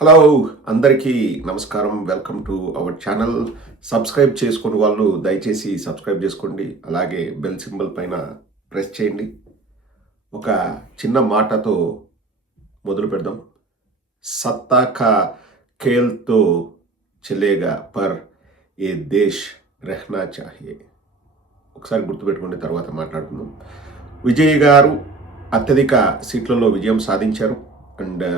Hello అందరికీ నమస్కారం. Welcome to our channel. Subscribe చేసుకుని వాళ్ళు దయచేసి సబ్స్క్రైబ్ చేసుకోండి. అలాగే బెల్ సింబల్ పైన ప్రెస్ చేయండి. ఒక చిన్న మాటతో మొదలు పెడదాం. సత్తా కా ఖేల్తో చలేగా పర్ ఏ దేశ్ రెహ్నా చాహియే. ఒకసారి గుర్తుపెట్టుకోండి, తర్వాత మాట్లాడుకుందాం. విజయ్ గారు అత్యధిక సీట్లలో విజయం సాధించారు. అండ్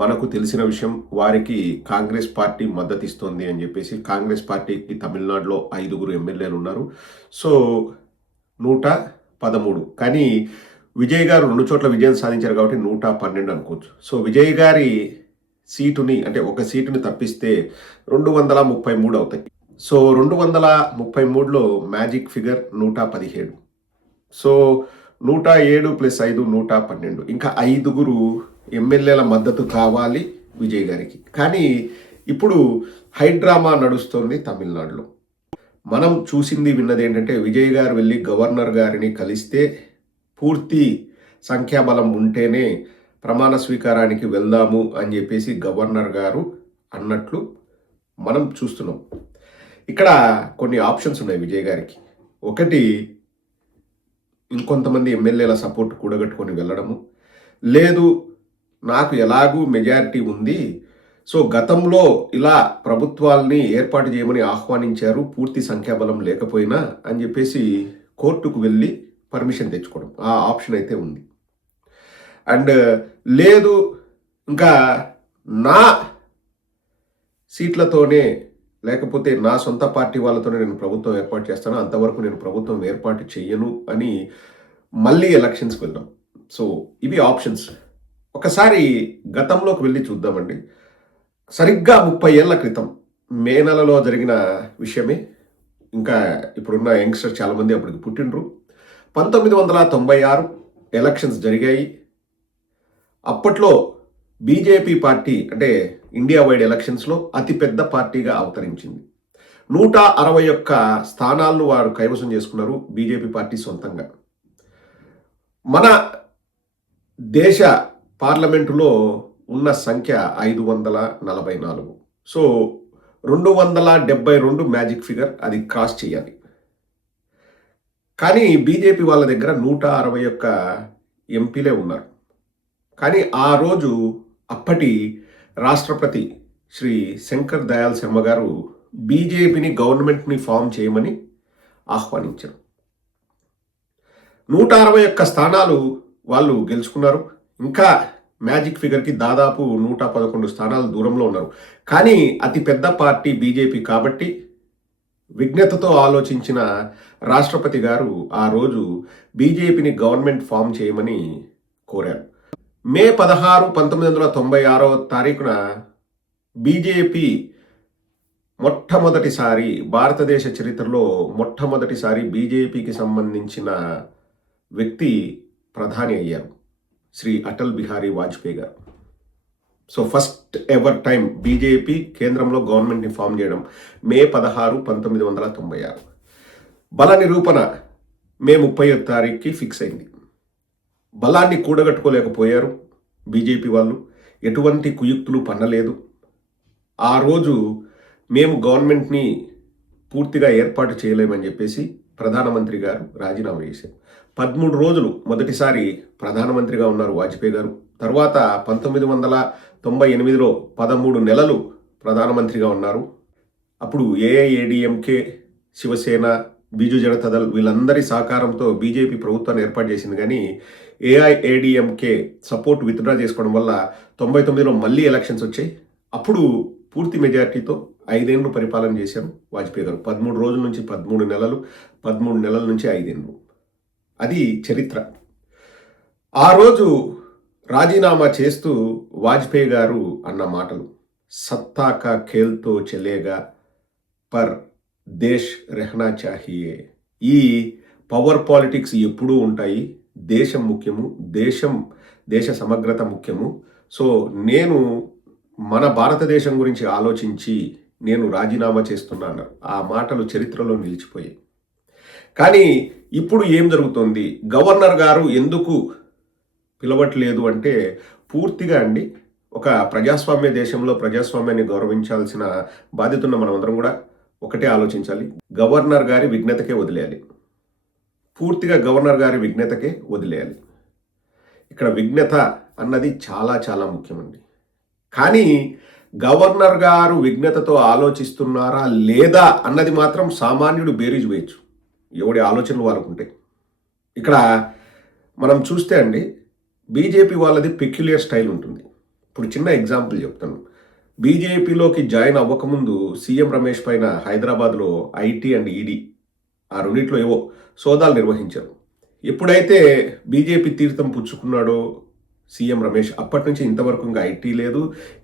మనకు తెలిసిన విషయం, వారికి కాంగ్రెస్ పార్టీ మద్దతు ఇస్తోంది అని చెప్పేసి. కాంగ్రెస్ పార్టీకి తమిళనాడులో 5 ఎమ్మెల్యేలు ఉన్నారు. సో 113. కానీ విజయ్ గారు 2 చోట్ల విజయం సాధించారు కాబట్టి 112 అనుకోవచ్చు. సో విజయ్ గారి సీటుని, అంటే ఒక సీటుని తప్పిస్తే 233 అవుతాయి. సో 233లో మ్యాజిక్ ఫిగర్ 117. సో 107 + 5 112. ఇంకా 5 ఎమ్మెల్యేల మద్దతు కావాలి విజయ్ గారికి. కానీ ఇప్పుడు హైడ్రామా నడుస్తుంది తమిళనాడులో. మనం చూసింది విన్నది ఏంటంటే, విజయ్ గారు వెళ్ళి గవర్నర్ గారిని కలిస్తే పూర్తి సంఖ్యాబలం ఉంటేనే ప్రమాణ స్వీకారానికి వెళ్దాము అని చెప్పేసి గవర్నర్ గారు అన్నట్లు మనం చూస్తున్నాం. ఇక్కడ కొన్ని ఆప్షన్స్ ఉన్నాయి విజయ్ గారికి. ఒకటి, ఇంకొంతమంది ఎమ్మెల్యేల సపోర్ట్ కూడగట్టుకొని వెళ్ళడము. లేదు, నాకు ఎలాగూ మెజారిటీ ఉంది, సో గతంలో ఇలా ప్రభుత్వాల్ని ఏర్పాటు చేయమని ఆహ్వానించారు పూర్తి సంఖ్యాబలం లేకపోయినా అని చెప్పేసి కోర్టుకు వెళ్ళి పర్మిషన్ తెచ్చుకోవడం. ఆ ఆప్షన్ అయితే ఉంది. అండ్ లేదు, ఇంకా నా సీట్లతోనే, లేకపోతే నా సొంత పార్టీ వాళ్ళతోనే నేను ప్రభుత్వం ఏర్పాటు చేస్తాను, అంతవరకు నేను ప్రభుత్వం ఏర్పాటు చెయ్యను అని మళ్ళీ ఎలక్షన్స్కి వెళ్దాం. సో ఇవి ఆప్షన్స్. ఒకసారి గతంలోకి వెళ్ళి చూద్దామండి. సరిగ్గా 30 ఏళ్ల క్రితం మే నెలలో జరిగిన విషయమే. ఇంకా ఇప్పుడున్న యంగ్స్టర్స్ చాలామంది అప్పటికి పుట్టినరు. 1996 ఎలక్షన్స్ జరిగాయి. అప్పట్లో బీజేపీ పార్టీ, అంటే ఇండియా వైడ్ ఎలక్షన్స్లో అతిపెద్ద పార్టీగా అవతరించింది. 161 స్థానాలను వారు కైవసం చేసుకున్నారు, బీజేపీ పార్టీ సొంతంగా. మన దేశ పార్లమెంటులో ఉన్న సంఖ్య 544. సో 272 మ్యాజిక్ ఫిగర్, అది క్రాస్ చేయాలి. కానీ బీజేపీ వాళ్ళ దగ్గర 161 ఎంపీలే ఉన్నారు. కానీ ఆ రోజు అప్పటి రాష్ట్రపతి శ్రీ శంకర్ దయాళ్ శర్మ గారు బీజేపీని, గవర్నమెంట్ని ఫామ్ చేయమని ఆహ్వానించారు. 161 స్థానాలు వాళ్ళు గెలుచుకున్నారు. ఇంకా మ్యాజిక్ ఫిగర్కి దాదాపు 111 స్థానాలు దూరంలో ఉన్నారు. కానీ అతి పెద్ద పార్టీ బీజేపీ కాబట్టి విజ్ఞతతో ఆలోచించిన రాష్ట్రపతి గారు ఆ రోజు బీజేపీని గవర్నమెంట్ ఫామ్ చేయమని కోరారు. మే 16, 1996 బీజేపీ మొట్టమొదటిసారి, భారతదేశ చరిత్రలో మొట్టమొదటిసారి బీజేపీకి సంబంధించిన వ్యక్తి ప్రధాని అయ్యారు, శ్రీ అటల్ బిహారీ వాజ్పేయి గారు. So first ever time BJP కేంద్రంలో గవర్నమెంట్ని ఫామ్ చేయడం మే 16, 1996. బల నిరూపణ మే 30 ఫిక్స్ అయింది. బలాన్ని కూడగట్టుకోలేకపోయారు బీజేపీ వాళ్ళు, ఎటువంటి కుయుక్తులు పన్నలేదు. ఆ రోజు మేము గవర్నమెంట్ని పూర్తిగా ఏర్పాటు చేయలేమని చెప్పేసి ప్రధానమంత్రి గారు రాజీనామా చేశారు. 13 రోజులు మొదటిసారి ప్రధానమంత్రిగా ఉన్నారు వాజ్పేయి గారు. తర్వాత 1998లో 13 నెలలు ప్రధానమంత్రిగా ఉన్నారు. అప్పుడు ఏఐఏడిఎంకే, శివసేన, బీజు జనతాదళ్ వీళ్ళందరి సహకారంతో బీజేపీ ప్రభుత్వాన్ని ఏర్పాటు చేసింది. కానీ ఏఐఏడిఎంకే సపోర్ట్ విత్డ్రా చేసుకోవడం వల్ల 99లో మళ్ళీ ఎలక్షన్స్ వచ్చాయి. అప్పుడు పూర్తి మెజార్టీతో 5 ఏళ్ళు పరిపాలన చేశారు వాజ్పేయి గారు. 13 రోజుల నుంచి 13 నెలలు, 13 నెలల నుంచి 5 ఏళ్ళు. అది చరిత్ర. ఆ రోజు రాజీనామా చేస్తూ వాజ్పేయి గారు అన్న మాటలు, సత్తా కా ఖేల్తో చలేగా పర్ దేశ్ రెహ్నా చాహియే. ఈ పవర్ పాలిటిక్స్ ఎప్పుడూ ఉంటాయి, దేశం ముఖ్యము, దేశ సమగ్రత ముఖ్యము. సో నేను మన భారతదేశం గురించి ఆలోచించి నేను రాజీనామా చేస్తున్నాను. ఆ మాటలు చరిత్రలో నిలిచిపోయాయి. కానీ ఇప్పుడు ఏం జరుగుతుంది, గవర్నర్ గారు ఎందుకు పిలవట్లేదు అంటే, పూర్తిగా అండి ఒక ప్రజాస్వామ్య దేశంలో ప్రజాస్వామ్యాన్ని గౌరవించాల్సిన బాధ్యత ఉన్న మనమందరం కూడా ఒకటే ఆలోచించాలి. గవర్నర్ గారి విజ్ఞతకే వదిలేయాలి. పూర్తిగా గవర్నర్ గారి విజ్ఞతకే వదిలేయాలి. ఇక్కడ విజ్ఞత అన్నది చాలా చాలా ముఖ్యమండి. కానీ గవర్నర్ గారు విజ్ఞతతో ఆలోచిస్తున్నారా లేదా అన్నది మాత్రం సామాన్యుడు బేరీజు వేయచ్చు. ఎవడి ఆలోచనలు వారుకుంటాయి. ఇక్కడ మనం చూస్తే అండి, బీజేపీ వాళ్ళది పెక్యులియర్ స్టైల్ ఉంటుంది. ఇప్పుడు చిన్న ఎగ్జాంపుల్ చెప్తాను. బీజేపీలోకి జాయిన్ అవ్వకముందు సీఎం రమేష్ పైన హైదరాబాద్లో ఐటీ అండ్ ఈడీ ఆ రెండిట్లో ఏవో సోదాలు నిర్వహించారు. ఎప్పుడైతే బీజేపీ తీర్థం పుచ్చుకున్నాడో సీఎం రమేష్, అప్పటి నుంచి ఇంతవరకు ఇంకా ఐటీ లేదు,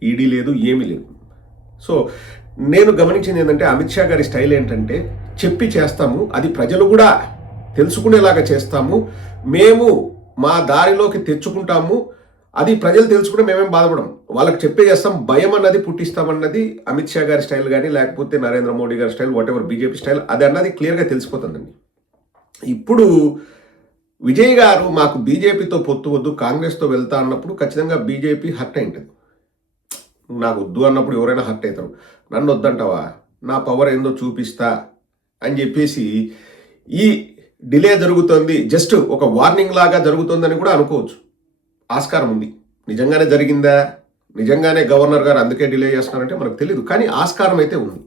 ఈడీ లేదు, ఏమీ లేదు. సో నేను గమనించింది ఏంటంటే, అమిత్ షా గారి స్టైల్ ఏంటంటే, చెప్పి చేస్తాము, అది ప్రజలు కూడా తెలుసుకునేలాగా చేస్తాము, మేము మా దారిలోకి తెచ్చుకుంటాము, అది ప్రజలు తెలుసుకుంటే మేమేం బాధపడం, వాళ్ళకి చెప్పే చేస్తాం, భయం అన్నది పుట్టిస్తామన్నది అమిత్ షా గారి స్టైల్ కానీ లేకపోతే నరేంద్ర మోడీ గారి style, what ever BJP style, అది అన్నది క్లియర్గా తెలిసిపోతుందండి. ఇప్పుడు విజయ్ గారు మాకు బీజేపీతో పొత్తు వద్దు, కాంగ్రెస్తో వెళ్తా అన్నప్పుడు ఖచ్చితంగా బీజేపీ హర్ట్ అయింటుంది. నాకు వద్దు అన్నప్పుడు ఎవరైనా హర్ట్ అవుతారు. నన్ను వద్దంటావా, నా పవర్ ఏందో చూపిస్తా అని చెప్పేసి ఈ డిలే జరుగుతుంది, జస్ట్ ఒక వార్నింగ్ లాగా జరుగుతుందని కూడా అనుకోవచ్చు. ఆస్కారం ఉంది. నిజంగానే జరిగిందా, నిజంగానే గవర్నర్ గారు అందుకే డిలే చేస్తున్నారంటే మనకు తెలియదు. కానీ ఆస్కారం అయితే ఉంది.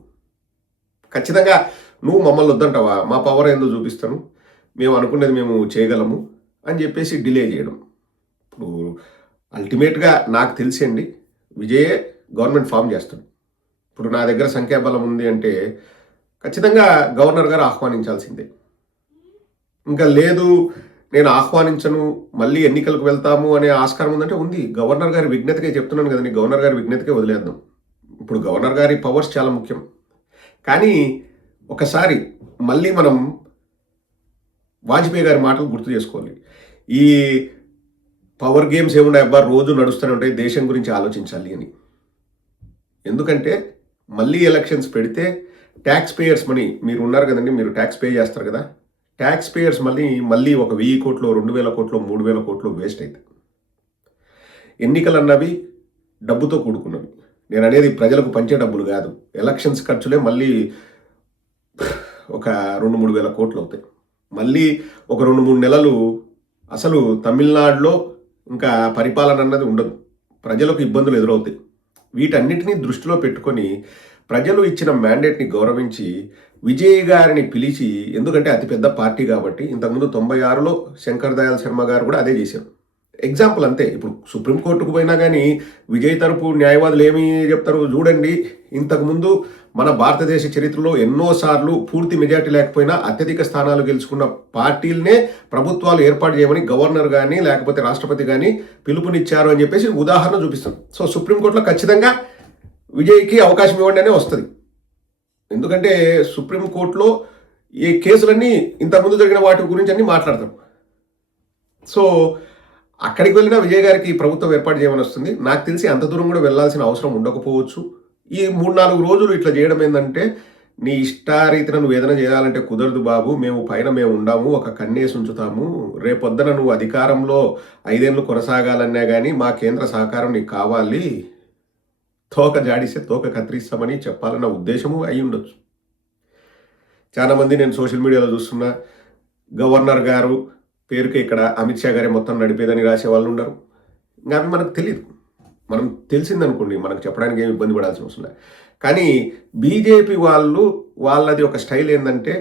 ఖచ్చితంగా నువ్వు మమ్మల్ని వద్దంటావా, మా పవర్ ఏందో చూపిస్తాను, మేము అనుకునేది మేము చేయగలము అని చెప్పేసి డిలే చేయడం. ఇప్పుడు అల్టిమేట్గా నాకు తెలిసి అండి, విజయే గవర్నమెంట్ ఫామ్ చేస్తాడు. ఇప్పుడు నా దగ్గర సంఖ్యాబలం ఉంది అంటే ఖచ్చితంగా గవర్నర్ గారు ఆహ్వానించాల్సిందే. ఇంకా లేదు నేను ఆహ్వానించను, మళ్ళీ ఎన్నికలకు వెళ్తాము అనే ఆస్కారం ఉందంటే ఉంది. గవర్నర్ గారి విజ్ఞతకే చెప్తున్నాను కదండి, గవర్నర్ గారి విజ్ఞతకే వదిలేద్దాం. ఇప్పుడు గవర్నర్ గారి పవర్స్ చాలా ముఖ్యం. కానీ ఒకసారి మళ్ళీ మనం వాజ్పేయి గారి మాటలు గుర్తు చేసుకోవాలి. ఈ పవర్ గేమ్స్ ఏమున్నాయి అబ్బా, రోజు నడుస్తూనే ఉంటాయి, దేశం గురించి ఆలోచించాలి అని. ఎందుకంటే మళ్ళీ ఎలక్షన్స్ పెడితే ట్యాక్స్ పేయర్స్ మనీ, మీరు ఉన్నారు కదండి, మీరు ట్యాక్స్ పే చేస్తారు కదా, ట్యాక్స్ పేయర్స్ మళ్ళీ ఒక 1000 కోట్లు, 2000 కోట్లు, 3000 కోట్లు వేస్ట్ అవుతాయి. ఎన్నికలు అన్నవి డబ్బుతో కూడుకున్నవి. నేను అనేది ప్రజలకు పంచే డబ్బులు కాదు. ఎలక్షన్స్ ఖర్చులే మళ్ళీ ఒక 2-3 వేల కోట్లు అవుతాయి. మళ్ళీ ఒక 2-3 నెలలు అసలు తమిళనాడులో ఇంకా పరిపాలన అన్నది ఉండదు, ప్రజలకు ఇబ్బందులు ఎదురవుతాయి. వీటన్నిటినీ దృష్టిలో పెట్టుకొని ప్రజలు ఇచ్చిన మ్యాండేట్ని గౌరవించి విజయ్ గారిని పిలిచి, ఎందుకంటే అతిపెద్ద పార్టీ కాబట్టి, ఇంతకుముందు 96లో శంకర్ దయాళ్ శర్మ గారు కూడా అదే చేశారు. ఎగ్జాంపుల్ అంతే. ఇప్పుడు సుప్రీంకోర్టుకు పోయినా కానీ విజయ్ తరపు న్యాయవాదులు ఏమి చెప్తారు చూడండి, ఇంతకుముందు మన భారతదేశ చరిత్రలో ఎన్నోసార్లు పూర్తి మెజార్టీ లేకపోయినా అత్యధిక స్థానాలు గెలుచుకున్న పార్టీలనే ప్రభుత్వాలు ఏర్పాటు చేయమని గవర్నర్ కానీ లేకపోతే రాష్ట్రపతి కానీ పిలుపునిచ్చారు అని చెప్పేసి ఉదాహరణ చూపిస్తాం. సో సుప్రీంకోర్టులో ఖచ్చితంగా విజయ్కి అవకాశం ఇవ్వండి అనే వస్తుంది. ఎందుకంటే సుప్రీంకోర్టులో ఈ కేసులన్నీ ఇంతకుముందు జరిగిన వాటి గురించి అన్ని మాట్లాడతారు. సో అక్కడికి వెళ్ళినా విజయ్ గారికి ప్రభుత్వం ఏర్పాటు చేయమని వస్తుంది. నాకు తెలిసి అంత దూరం కూడా వెళ్ళాల్సిన అవసరం ఉండకపోవచ్చు. ఈ 3-4 రోజులు ఇట్లా చేయడం ఏంటంటే, నీ ఇష్టారీతిన నువ్వు ఏదైనా చేయాలంటే కుదరదు బాబు, మేము ఉండాము, ఒక కన్నేసి ఉంచుతాము, రేపొద్దున నువ్వు అధికారంలో 5 ఏళ్ళు కొనసాగాలన్నా కానీ మా కేంద్ర సహకారం నీకు కావాలి, తోక జాడిస్తే తోక కత్తిరిస్తామని చెప్పాలన్న ఉద్దేశము అయి ఉండొచ్చు. చాలామంది నేను సోషల్ మీడియాలో చూస్తున్నా, గవర్నర్ గారు పేరుకి ఇక్కడ అమిత్ షా గారే మొత్తం నడిపేదని రాసే వాళ్ళు ఉన్నారు. ఇంకా అవి మనకు తెలియదు. మనం తెలిసిందనుకోండి, మనకు చెప్పడానికి ఏమి ఇబ్బంది పడాల్సిన అవసరం లేదు. కానీ బీజేపీ వాళ్ళది ఒక స్టైల్ ఏంటంటే,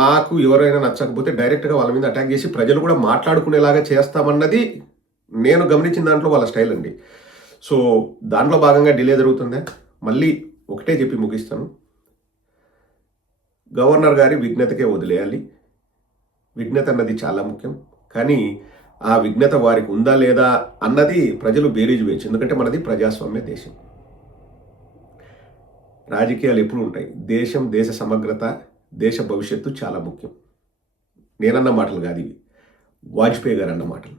మాకు ఎవరైనా నచ్చకపోతే డైరెక్ట్గా వాళ్ళ మీద అటాక్ చేసి ప్రజలు కూడా మాట్లాడుకునేలాగా చేస్తామన్నది నేను గమనించిన దాంట్లో వాళ్ళ స్టైల్ అండి. సో దాంట్లో భాగంగా డిలే జరుగుతుందా, మళ్ళీ ఒకటే చెప్పి ముగిస్తాను, గవర్నర్ గారి విజ్ఞతకే వదిలేయాలి. విజ్ఞత అన్నది చాలా ముఖ్యం. కానీ ఆ విజ్ఞత వారికి ఉందా లేదా అన్నది ప్రజలు బేరీజు వేయచ్చు. ఎందుకంటే మనది ప్రజాస్వామ్య దేశం. రాజకీయాలు ఎప్పుడు ఉంటాయి. దేశ సమగ్రత, దేశ భవిష్యత్తు చాలా ముఖ్యం. నేనన్న మాటలు కాదు ఇవి, వాజ్పేయి గారు అన్న మాటలు.